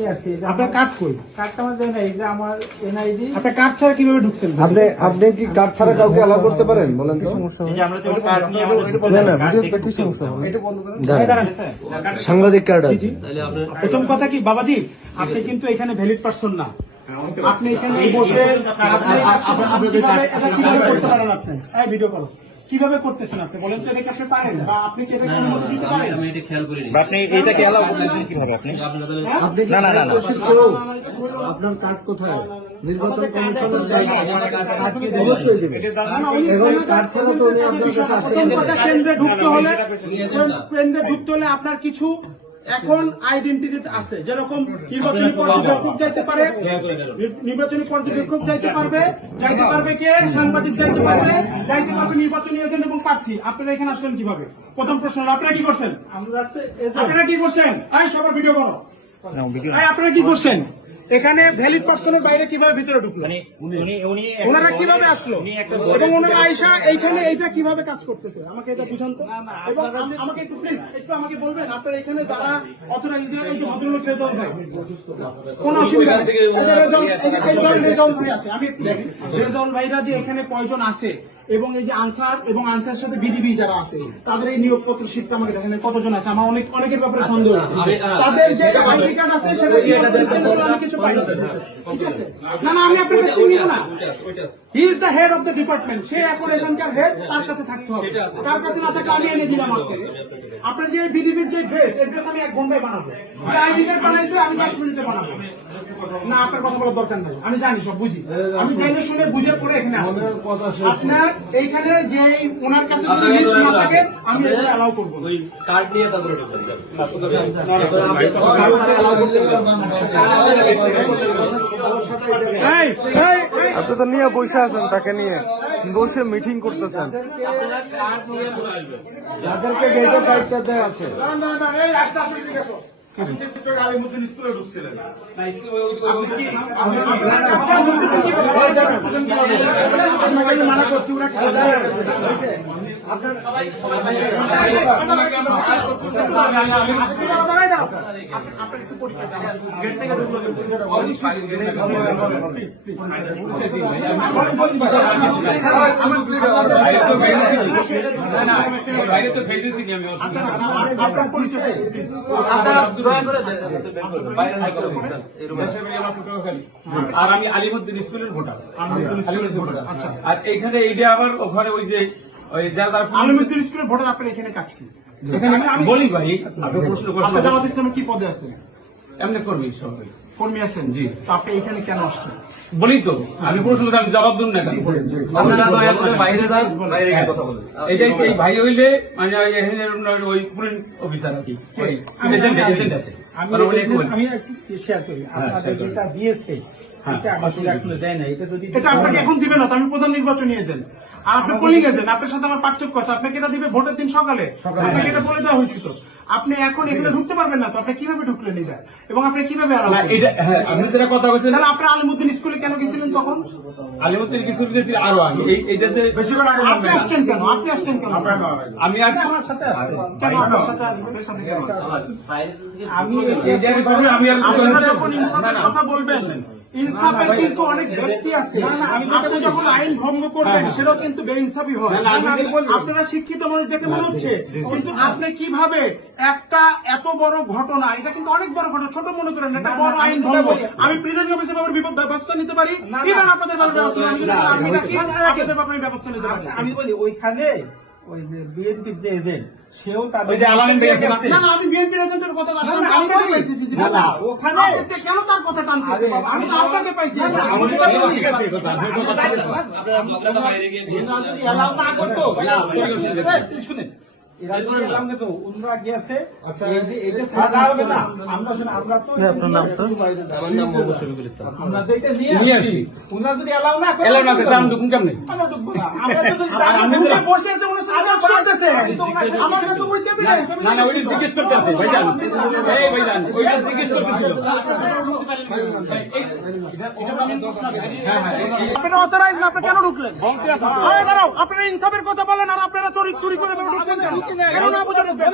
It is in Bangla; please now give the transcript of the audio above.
নিয়ে আসছি। আপনার কার্ড কই? কার্ডটা আমার দেয় না, এই যে আমার এনআইডি। আপনার কার্ড ছাড়া কিভাবে ঢুকছেন? আপনি কি কার্ড ছাড়া কাউকে অ্যালাউ করতে পারেন বলেন তো? সাংবাদিক কার্ড আছে। প্রথম কথা কি বাবাজি, আপনি কিন্তু এখানে ভ্যালিড পারসন না। আপনি এখানে বসে আপনি কিভাবে এটা কিভাবে করতে পারেন? আপনি এই ভিডিও করো কিভাবে করতেছেন আপনি বলেন তো, এটা কি আপনি পারেন বা আপনি কি এটাকে অনুমতি দিতে পারেন? আমি এটা খেয়াল করিনি। আপনি এটাকে এলাও করতেছেন কিভাবে? আপনি আপনি কি আপনার কার্ড কোথায়? নির্বাচন কমিশনের অবশ্যই দেবে। এভাবে কার্ড ছাড়া তো উনি আপনার কাছে আসতে পারবেন না। কেন্দ্রে ঢুকতে হলে আপনার কিছু এখন আইডেন্টিটি আছে, যেরকম নির্বাচনী পর্যবেক্ষক যাইতে পারে, নির্বাচনী পর্যবেক্ষক যাইতে পারবে কে, সাংবাদিক যাইতে পারবে নির্বাচনী এজেন্ট এবং প্রার্থী। আপনারা এখানে আসলেন কিভাবে? প্রথম প্রশ্ন, আপনারা কি করছেন? আপনারা কি করছেন? সবার ভিডিও করো। আপনারা কি করছেন? এখানে ভ্যালিড পার্সনের বাইরে কিভাবে ভিতরে ঢুকলো? ওনারা কিভাবে আসলো এবং ওনারা আইসা এইখানে এইটা কিভাবে কাজ করতেছে আমাকে এটা বুঝান তো। এবং আমাকে একটু প্লিজ একটু আমাকে বলবেন আপনারা এখানে যারা অথরাইজড এই যে ভদ্রলোক রেজাউল ভাই, কোন অসুবিধা নেই। রেজাউল ভাই আছে, আমি একটু রেজাউল ভাইরা যে এখানে কয়জন আছে এবং এই যে আনসার এবং আনসারের সাথে বিডিবি যারা আছে তাদের এই নিয়োগপত্র শীটটা আমাকে দেখেন কতজন আছে। আমার অনেকের ব্যাপারে সন্দেহ আছে। তাদের যে আইডি কার্ড আছে সেটা আমি কিছু পাই না। ঠিক আছে? না আমি আপনার কাছে নিব না। He is the head of the department. সে এখন এখানকার হেড, তার কাছে থাকতে হবে। তার কাছে না থাকলে আমি এনে দিলাম আপনাকে। আপনার যে বিডিবির যে ড্রেস, এই ড্রেস আমি 1 ঘন্টায় বানাবো। যে আইডি কার্ড বানাইছে আমি 10 মিনিটে বানাবো। না আপনার কথা বলার দরকার নাই, আমি জানি সব বুঝি। আমি জেনে শুনে বুঝে পড়ে এখানে আপনার এইখানে যে ওনার কাছে যদি লিস্ট না থাকে আমি এটা অ্যালাউ করব। ওই কার্ড নিয়ে তারপরে আপনি তো নিয়ে বসে আছেন, তাকে নিয়ে বসে মিটিং করতেছেন। যাদেরকে গেটের দায়িত্ব দেওয়া আছে আলিমুদ্দিন স্কুলে ঢুকছিলেন। মানা করছি ওরা আপনার পরিচয় আর আমি আলিমুদ্দিন স্কুলের ভোটার। আর এইখানে এইটা আবার ওখানে ওই যে যারা আলিমুদ্দিন স্কুলের ভোটার আপনার এখানে কাজ কি? এখানে আমি বলি ভাই, আপনি প্রশ্ন করছেন জামাত ইসলামে কি পদে আছেন? এমনি কর্মী সবাই কর্মী আছেন জি। তো আপনি এখানে কেন আসছেন? বলি তো, আমি প্রশ্ন করতে আমি জবাব দিন না কেন? বাইরে যান, বাইরে গিয়ে কথা বলেন। এটাই এই ভাই হইলে মানে ওই পুলিশ অফিসার আর কি এজেন্ট আছে। আমি একটু শেয়ার করি আপনাদের যেটা দিয়েছে এটা আমাকে এখনো দেয় না। এটা যদি এটা আপনাকে এখন দিবে না, তো আমি প্রধান নির্বাচনী এজেন্ট আর আপনি পোলিং এজেন্ট, আপনার সাথে আমার পার্থক্য আছে। আপনাকে এটা দিবে ভোটের দিন সকালে, আপনাকে এটা বলে দেওয়া হয়েছিল। আপনি এখন এখানে ঢুকতে পারবেন না, তো আপনি কিভাবে ঢুকলেন এটা এবং আপনি কিভাবে আপনি যেটা কথা বলছেন আপনার আলিমুদ্দিন স্কুলে কেন গেছিলেন তখন? আলিমুদ্দিন কিছু গেছিল আরো আগে এই দেশে আপনি আসছেন কেন? আমি আসছি আমার সাথে আসছেন কেন? আমার সাথে আসবেন আমি আমি কথা বলবেন। ইনসাফের কিন্তু অনেক ব্যক্তি আছে। আপনি যখন আইন ভঙ্গ করবেন সেটাও কিন্তু বেইনসাফি হয়। আপনারা শিক্ষিত মানুষ দেখে মনে হচ্ছে, কিন্তু আপনি কিভাবে একটা এত বড় ঘটনা, এটা কিন্তু অনেক বড় ঘটনা, ছোট মনে করেন একটা বড় আইন ভঙ্গ। আমি প্রিজাইডিং অফিসার ব্যবস্থা নিতে পারি, ইভেন আপনাদের ব্যবস্থা আপনাদের ব্যাপারে ব্যবস্থা নিতে পারি। আমি বলি ওইখানে ওই যে বিএনপির যে এজেন্ট সেও তাদের আমি বিএনপির এজেন্টের কথা ওখানে কেন তার কথা টানতেছে? আমি তো আপনাকে পাইছি। শুনে উনরা গিয়েছে আমরা তো আমরা তো এটা নিয়ে আসি। উনরা যদি এলাও না করে আমি ঢুকুন কেমনে? আমরা ঢুকবো না। আমরা বসে আছে আমার কাছে ওই ক্যাবিনেট না না ওইটা জিজ্ঞেস করতে আছে ভাইজান। এই ভাইজান ওইটা জিজ্ঞেস করতেছিল। আপনারা অথরাইজ না, আপনি কেন ঢুকলেন? দাঁড়াও, আপনারা ইনসাফের কথা বলেন আর আপনারা চুরি করে ঢুকছেন কেন? কেন না বুঝে ঢুকবেন?